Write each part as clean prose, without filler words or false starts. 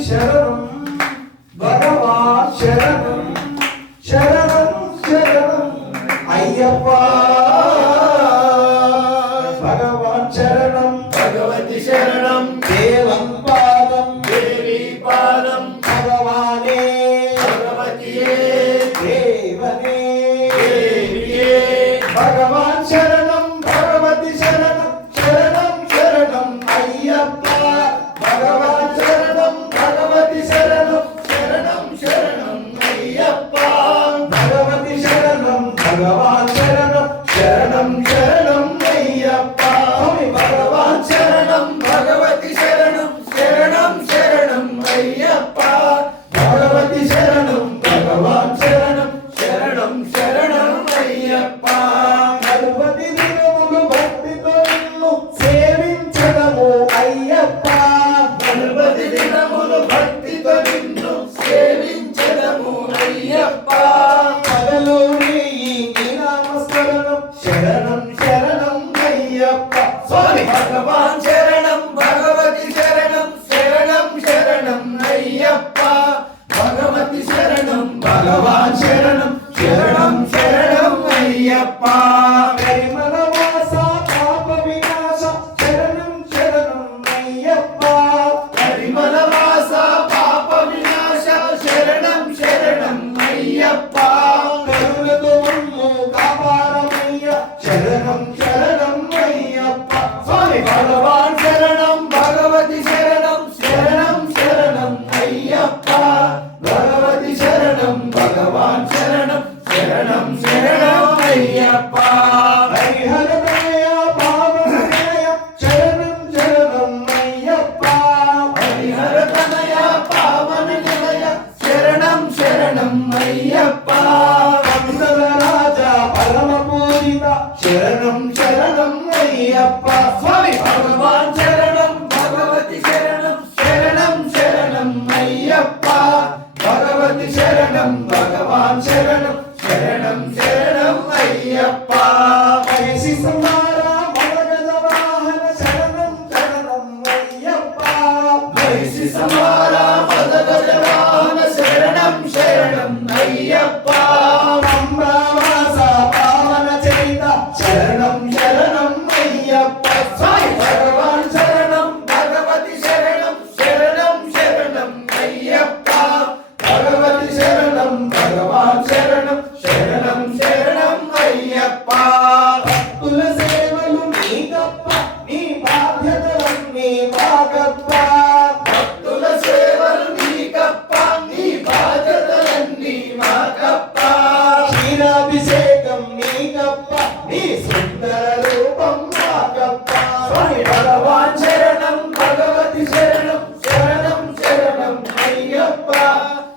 శరణం భగవాన్ శరణం శరణం శరణం అయ్యప్ప భగవాన్ శరణం భగవతి శరణం దేవం పాదం దేవి పాదం భగవానే భగవతియే దేవనే దేవియే భగవాన్ శరణం భగవతి శరణం శరణం శరణం అయ్యప్ప భగవాన్ శరణం భగవతి శరణం శరణం శరణం అయ్యప్ప భగవతి శరణం భగవాన్ శరణం శరణం శరణం అయ్యప్ప భగవాన్ శరణం భగవతి శరణం శరణం శరణం అయ్యప్ప భగవతి శరణం భగవాన్ శరణం శరణం శరణం అయ్యప్ప నలుపతి దినములు భక్తితో నిన్ను సేవించడము అయ్యప్ప నలభై దినములు భక్తితో నిన్ను సేవించదము అయ్యప్ప పగలు రేయి నీ నామస్మరణం శరణం శరణం అయ్యప్ప స్వామి భగవాన్ శరణం భగవతి శరణం శరణం శరణం అయ్యప్ప భగవతి శరణం భగవాన్ శరణం శరణం శరణం అయ్యప్ప పరిమళ వాస పాప వినాశ శరణం శరణం అయ్యప్ప పరిమళ వాస పాప వినాశ శరణం శరణం అయ్యప్ప కరుణతో మమ్ము కాపాడమయ్య శరణం శరణం అయ్యప్ప స్వామి భగవాన్ శరణం భగవతి శరణం శరణం శరణం అయ్యప్ప భగవతి శరణం భగవాన్ శరణం శరణం శరణం అయ్యప్ప హరిహర దయ పావనయ శరణం శరణం అయ్యప్ప హరిహర తనయ పావన నిలయ శరణం శరణం అయ్యప్ప వందల రాజా పరమ పూజిత శరణం శరణం అయ్యప్ప స్వామి భగవాన్ శరణం భగవతి శరణం శరణం శరణం అయ్యప్ప భగవతి శరణం భగవాన్ శరణం శరణం శరణం అయ్యప్ప మహిషి సంహార మరగజ వాహన శరణం శరణం అయ్యప్ప మహిషి సంహార మదగజవాహన శరణం శరణం అయ్యప్ప అంబావాస పావన చరిత శరణం శరణం అయ్యప్ప సాయి భగవాన్ శరణం భగవతి శరణం శరణం శరణం అయ్యప్ప భగవతి శరణం భగవాన్ శరణం శరణం శరణం అయ్యప్ప భక్తుల సేవలు నీకప్ప నీ బాధ్యతలన్నీ మాకప్ప భక్తుల సేవలు నీకప్ప నీ బాధ్యతలన్నీ మాకప్ప క్షీరాభిషేకం నీకప్ప నీ సుందర రూపం మాకప్ప స్వామి భగవాన్ శరణం భగవతి శరణం శరణం శరణం అయ్యప్ప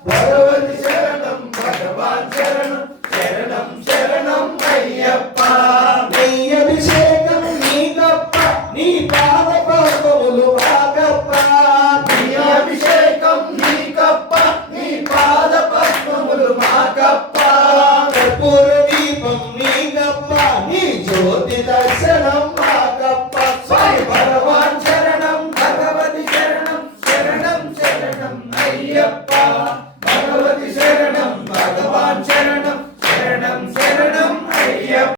భగవతి శరణం భగవాన్ శరణం